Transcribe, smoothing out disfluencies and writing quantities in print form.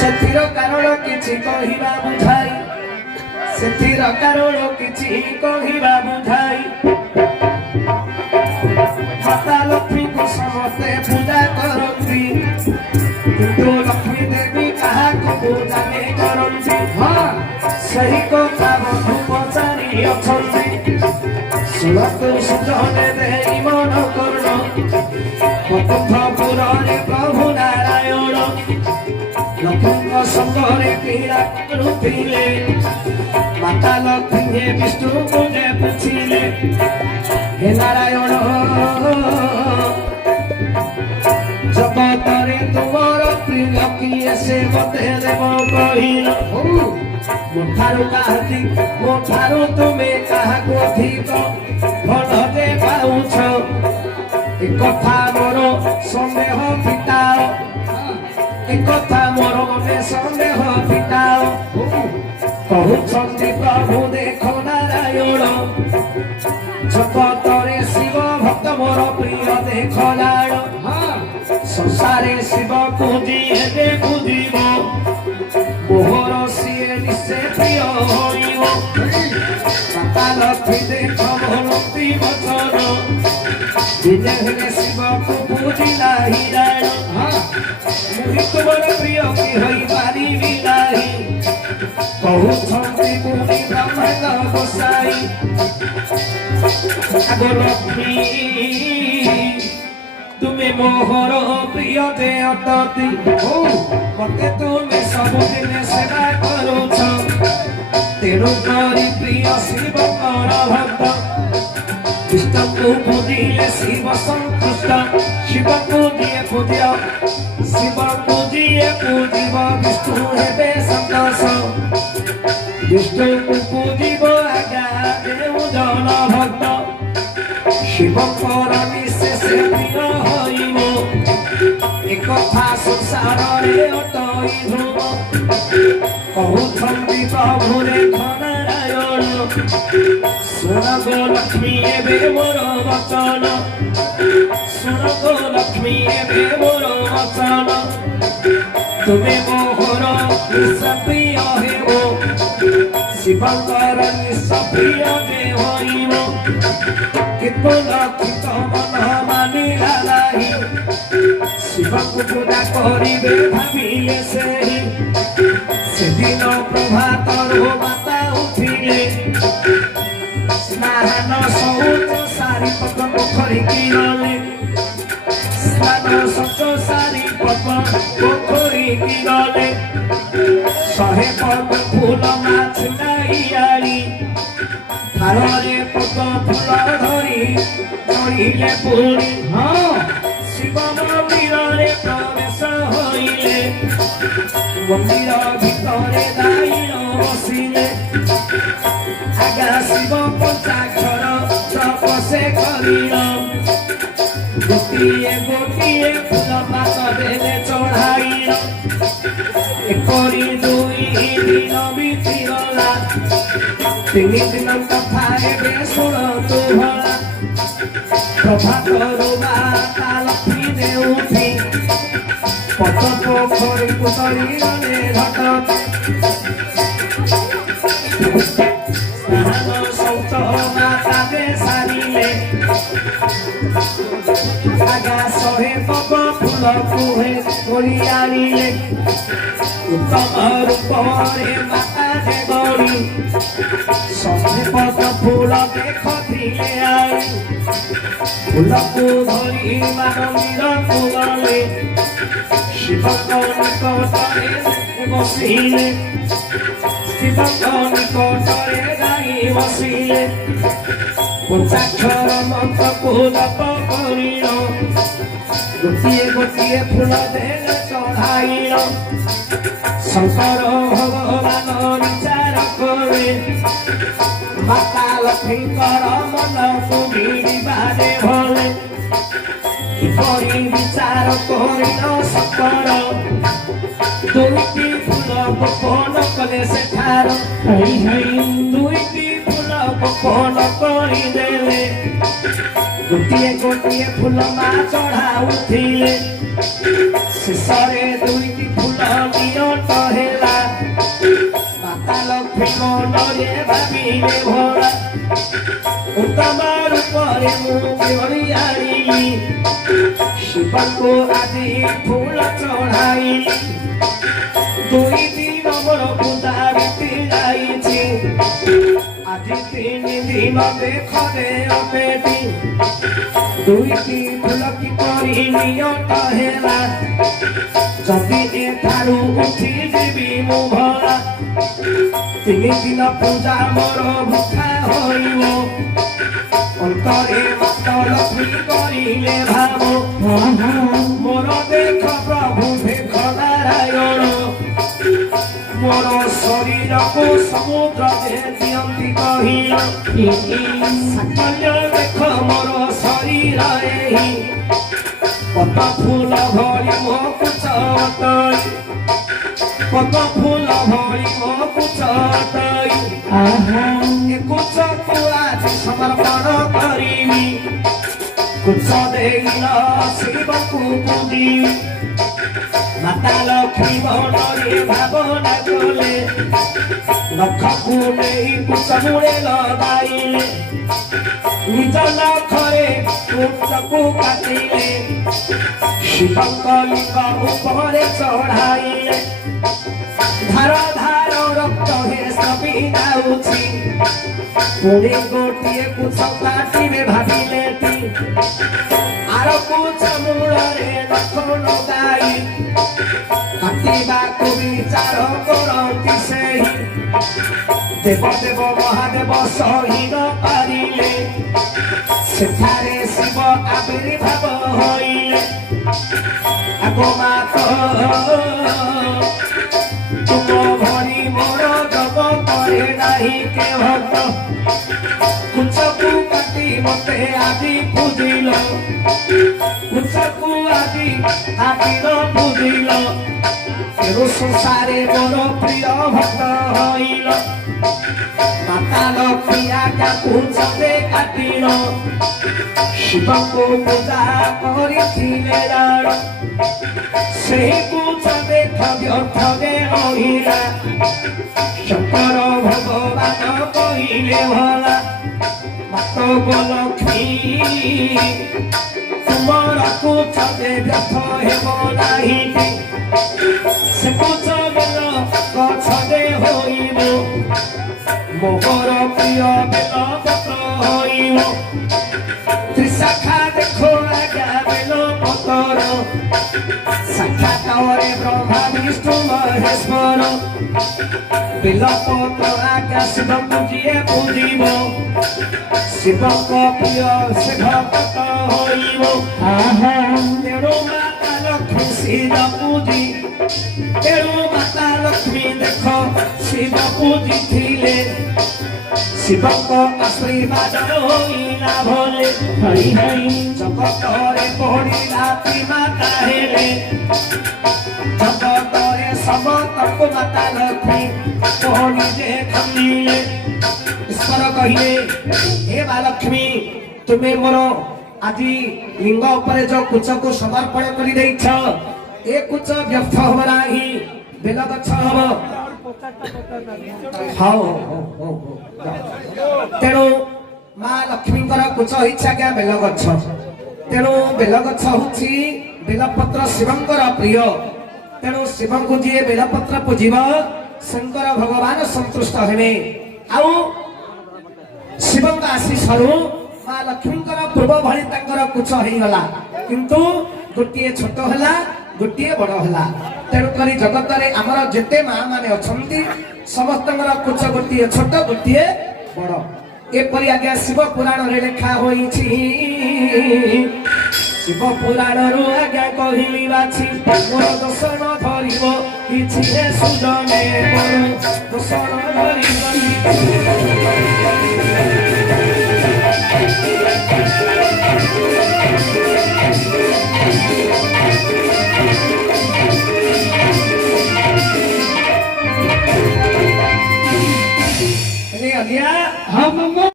ସେଥିର କାରଣ କିଛି କହିବା ବୁଝାଇ ସେଥିର କାରଣ କିଛି କହିବା ବୁଝାଇ ମାତା ଲକ୍ଷ୍ମୀଙ୍କୁ ସମସ୍ତେ ପୂଜା କରନ୍ତି କିନ୍ତୁ ଲକ୍ଷ୍ମୀ ଦେବୀ କାହାକୁ ପୂଜା ନେଇ କରନ୍ତି ସେହି କଥା ବଧୁ ପଚାରି ଅଛନ୍ତି ସୁରତୁ ସୁଜନେ ଦେଇ ମନ କର୍ଣ୍ଣ ପଥପୁରରେ ପ୍ରଭୁ ନାରାୟଣ ଲକ୍ଷ୍ମୀଙ୍କ ସଙ୍ଗରେ କ୍ରୀଡ଼ା କରୁଥିଲେ ମାତା ଲକ୍ଷ୍ମୀ ବିଷ୍ଣୁଙ୍କୁ ଯେ ପୁଛିଲେ ହେ ନାରାୟଣ ଜଗତରେ ତୁମର ପ୍ରିୟ କିଏ ସେ ମତେ ଦେବ କହିଲ ମୋଠାରୁ କାହାନ୍ତି ମୋଠାରୁ ତୁମେ କାହାକୁ ଅଧିକ ଭଲ ଯେ ପାଉଛ ଏକଥା ମୋର ସନ୍ଦେହ ଫିଟାଅ ଏକଥା ମୋର ମନେ ସନ୍ଦେହ ଫିଟାଅ କହୁଛନ୍ତି ପ୍ରଭୁ ଦେଖ ନାରାୟଣ ଜଗତରେ ଶିବ ଭକ୍ତ ମୋର ପ୍ରିୟ ଦେଖ ଜାଣ ସଂସାରେ ଶିବକୁ ଯିଏ ଯେ ବୁଝିବ ମୋହର ସିଏ ନିଶ୍ଚେ ପ୍ରିୟ ହୋଇବ ମାତା ଲକ୍ଷ୍ମୀ ଦେଖ ଭଲନ୍ତି ବଚନ ଦିନେ ହେଲେ ଶିବକୁ ବୁଝି ନାହିଁ ଜାଣ ମୁଁ ତୁମର ପ୍ରିୟ କି ହୋଇପାରିବି ନାହିଁ କହୁଛନ୍ତି ପୁଣି ବ୍ରହ୍ମାଣ୍ଡ ଗୋସାଇ ଆଗ ଲକ୍ଷ୍ମୀ ତୁମେ ମୋହର ପ୍ରିୟ ଯେ ଅଟତି ମତେ ତୁମେ ସବୁଦିନେ ସେବା କରୁଛ ତେଣୁ କରି ପ୍ରିୟ ଶିବଙ୍କର ଭକ୍ତ ବିଷ୍ଣୁଙ୍କୁ ପୂଜିଲେ ଶିବ ସନ୍ତୁଷ୍ଟ ଶିବଙ୍କୁ ଯିଏ ପୂଜ୍ୟ ଶିବଙ୍କୁ ଯିଏ ପୂଜିବ ବିଷ୍ଣୁ ହେବେ ସନ୍ତୋଷ ବିଷ୍ଣୁଙ୍କୁ ପୂଜିବ ଆଜ୍ଞା ଦେଉ ଜନ ଭକ୍ତ ଶିବଙ୍କର ବିଶେଷ ପ୍ରିୟ ହୋଇବ ଏକଥା ସଂସାରରେ ଅଟଇ ଧ୍ରୁବ କହୁଛନ୍ତି ପ୍ରଭୁରେ ନାରାୟଣ ଶୁଣ ଗୋ ଲକ୍ଷ୍ମୀ ଏବେ ମୋର ବଚନ ଶୁଣ ଗୋ ଲକ୍ଷ୍ମୀ ଏବେ ମୋର ବଚନ ତୁମେ ମୋହର ନିଃସପ୍ରିୟ ହେବ ଶିବଙ୍କର ନିଃସପ୍ରିୟ ଯେ ହୋଇବ କିନ୍ତୁ ଲକ୍ଷିତ ମନ ମାନିଲା ନାହିଁ ଶିବଙ୍କୁ ପୂଜା କରିବେ ଭାବିଲେ ସେହି ସେଦିନ ପ୍ରଭାତରୁ ମାତା ଉଠିଲେ ସ୍ନାନ ଶୌଚ ସାରି ପଦ ପୋଖରୀକି ଗଲେ ସ୍ନାନ ଶୌଚ ସାରି ପଦ ପୋଖରୀକି ଗଲେ 100 ପଦ ଫୁଲ ମାଛ ନାଇ ଆଳି ଥାଳରେ ପଦ ଫୁଲ ଧରି ଚଢ଼ିଲେ ପୁଣି ଶିବ ମନ୍ଦିରରେ ପ୍ରବେଶ ହୋଇଲେ ମନ୍ଦିର ଭିତରେ ଦାଇନ ବସିଲେ ଆଜ୍ଞା ଶିବ ପଞ୍ଚାକ୍ଷର ଜପ ସେ କରିଲ ଗୋଟିଏ ଗୋଟିଏ ଫୁଲ ପାତ ଦେଲେ ଚଢ଼ାଇଲ ଏପରି 2 ଦିନ ବିତିଗଲା 3 ଦିନ କଥା ଏବେ ଶୁଣନ୍ତୁ ଭଲା ପ୍ରଭାତରୁ ମାତା ଲକ୍ଷ୍ମୀ ଦେଉଠି ପଦ ପୋଖରୀକୁ କରିଗଲେ ଘଟ ସ୍ନାନ ଶୌଚ ମାତା ଦେ ସାରିଲେ ଆଗା 100 ପଦ ଫୁଲକୁ ତୋଳି ଆଣିଲେ ଉତ୍ତମ ରୂପରେ ମାତା ଯେ ଗଳି 100 ପଦ ଫୁଲ ଦେଖଥିଲେ ଆଣି ଫୁଲକୁ ଧରି ମନ୍ଦିରକୁ ଗଲେ ଶିବଙ୍କ ନିକଟରେ ବସିଲେ ଶିବଙ୍କ ନିକଟରେ ଯାଇ ବସିଲେ ପଞ୍ଚାକ୍ଷର ମନ୍ତ୍ରକୁ ଜପ କରିଲ ଗୋଟିଏ ଗୋଟିଏ ଫୁଲ ଦେଲେ ଚଢ଼ାଇଲ ଶଙ୍କର ଭଗବାନ ବିଚାର କଲେ ମାତା ଲକ୍ଷ୍ମୀଙ୍କର ମନକୁ ଭିଡ଼ିବାରେ ଭଲେ କିପରି ବିଚାର କରିଲ ଶଙ୍କର 2ଟି ଫୁଲ ଗୋପନ କଲେ ସେଠାର 2ଟି ଫୁଲ ଗୋପନ କରିଦେଲେ ଗୋଟିଏ ଗୋଟିଏ ଫୁଲ ମା ଚଢ଼ାଉଥିଲେ ଶେଷରେ 2ଟି ফুল নিয়ত হেলা মাতা লক্ষ্মী মନରେ ভাবিলে ভরা তোমার উপরে মুড়ি আনিলি শিবଙ୍କୁ আদি ফুল চঢ়াইলি দুই দিন মোর পূজা বিতি যাইছি আজি 3 দিন দেখে অপেটি দুইটি ফুল কিপরি নিয়ত হেলা যদি এঠারু উঠি যাবি মু ভরা 3 দিন পূজা মোর ভুখা হইব অন্তরে মত লক্ষ্মী করিলে ভাব মোর দেখ প্রভু দেখ নারায়ণ মোর শরীরকু সমুদ্র দিয়ন্তি কহিল সাকল্য দেখ মোর শরীর এই পদ ফুল ভরি ମୋ কুচতই পদ ফুল ভরি ମୋ কুচতই এ কুচକୁ ଆଜି ସମର୍ପଣ କରିବି କୁଚ ଦେଇଲ ଶିବଙ୍କୁ ପୂଜିବି ମାତା ଲକ୍ଷ୍ମୀ ମନରେ ଭାବନା କଲେ ନଖକୁ ନେଇ କୁଚ ମୂଳେ ଲଗାଇଲେ ନିଜ ନଖରେ କୁଚକୁ କାଟିଲେ ଶିବଙ୍କ ଲିଙ୍ଗ ଉପରେ ଚଢ଼ାଇଲେ ଧାର ଧାର ରକ୍ତ ହେ ସବି ଯାଉଛି ପୁଣି ଗୋଟିଏ କୁଚ କାଟିବେ ଭାବିଲେ ଆର କୁଚ ମୂଳରେ ନଖ ଲଗାଇ କାଟିବାକୁ ବିଚାର କରନ୍ତି ସେହି ଦେବ ଦେବ ମହାଦେବ ସହି ନ ପାରିଲେ ସେଠାରେ ଶିବ ଆବିର୍ଭାବ ହୋଇଲେ ଆଗ ମାତ ତୁମ ଭଳି ମୋର ଜଗତରେ ନାହିଁ କେ ଭକ୍ତ କୁଚକୁ କାଟି ମତେ ଆଜି ପୂଜିଲ କୁଚକୁ ଆଜି ଆଜିର ପୂଜିଲ ତେଣୁ ସଂସାରେ ମୋର ପ୍ରିୟ ଭକ୍ତ ହୋଇଲ ମାତା ଲକ୍ଷ୍ମୀ ଆଜ୍ଞା କୁଚରେ କାଟିଲ ଶିବଙ୍କୁ ପୂଜା କରିଥିଲେ ଜାଣ ସେହି କୁଚ ଦେଖ ବ୍ୟର୍ଥରେ ରହିଲା ଶଙ୍କର ଭଗବାନ କହିଲେ ଭଲା ମାତ ଲକ୍ଷ୍ମୀ ତୁମର କୁଚ ବ୍ୟର୍ଥ ହେବ ନାହିଁ ସେ କୁଚ ବେଲ ଗଛରେ ହୋଇବ ମୋହର ପ୍ରିୟ ବେଲ ପତ୍ର ହୋଇବ ତ୍ରିଶାଖା ଦେଖ ଆଜ୍ଞା ବେଲ ପତ୍ର ଶାଖା ତଳେ ବ୍ରହ୍ମା ବିଷ୍ଣୁ ମହେଶ୍ୱର ବେଲପତ୍ର ଆଜ୍ଞା ଶିବଙ୍କୁ ଯିଏ ପୂଜିବ ଶିବଙ୍କ ପ୍ରିୟ ସେ ଭକ୍ତ ହୋଇବ ତେଣୁ ମାତା ଲକ୍ଷ୍ମୀ ଶିବ ପୂଜି ତେଣୁ ମାତା ଲକ୍ଷ୍ମୀ ଦେଖ ଶିବ ପୂଜିଥିଲେ ଶିବଙ୍କ ଆଶୀର୍ବାଦ ହୋଇଲା ଭଲେ ହରି ହରି ଜଗତରେ ପଡ଼ିଲା ମାତା ହେଲେ ଜଗତରେ ସମସ୍ତଙ୍କୁ ମାତା ଲକ୍ଷ୍ମୀ ପଡ଼ି ଯେ ଖଣ୍ଡିଲେ ଈଶ୍ୱର କହିଲେ ହେ ମା ଲକ୍ଷ୍ମୀ ତୁମେ ମୋର ଆଜି ଲିଙ୍ଗ ଉପରେ ଯୋଉ କୁଚକୁ ସମର୍ପଣ କରିଦେଇଛ ଏ କୁଚ ବ୍ୟର୍ଥ ହବ ନାହିଁ ବେଲ ଗଛ ହବ ହଉ ହଉ ତେଣୁ ମା ଲକ୍ଷ୍ମୀଙ୍କର କୁଚ ହେଇଛି ଆଜ୍ଞା ବେଲ ଗଛ ତେଣୁ ବେଲ ଗଛ ହଉଛି ବେଲପତ୍ର ଶିବଙ୍କର ପ୍ରିୟ ତେଣୁ ଶିବଙ୍କୁ ଯିଏ ବେଲପତ୍ର ପୂଜିବ ଶଙ୍କର ଭଗବାନ ସନ୍ତୁଷ୍ଟ ହେବେ ଆଉ ଶିବଙ୍କ ଆଶୀଷରୁ ମା ଲକ୍ଷ୍ମୀଙ୍କର ପୂର୍ବ ଭଳି ତାଙ୍କର କୁଚ ହେଇଗଲା କିନ୍ତୁ ଗୋଟିଏ ଛୋଟ ହେଲା ଗୋଟିଏ ବଡ ହେଲା ତେଣୁକରି ଜଗତରେ ଆମର ଯେତେ ମା ମାନେ ଅଛନ୍ତି ସମସ୍ତଙ୍କର କୁଚ ଗୋଟିଏ ଛୋଟ ଗୋଟିଏ ବଡ ଏପରି ଆଜ୍ଞା ଶିବ ପୁରାଣରେ ଲେଖା ହୋଇଛି ଶିବ ପୁରାଣରୁ ଆଜ୍ଞା କହିଲି ବାଛି ମୋର ଦୋଷଣ ଧରିବ କିଛି ସୁଜନେ ମୋର ଦୋଷଣ ଧରିବ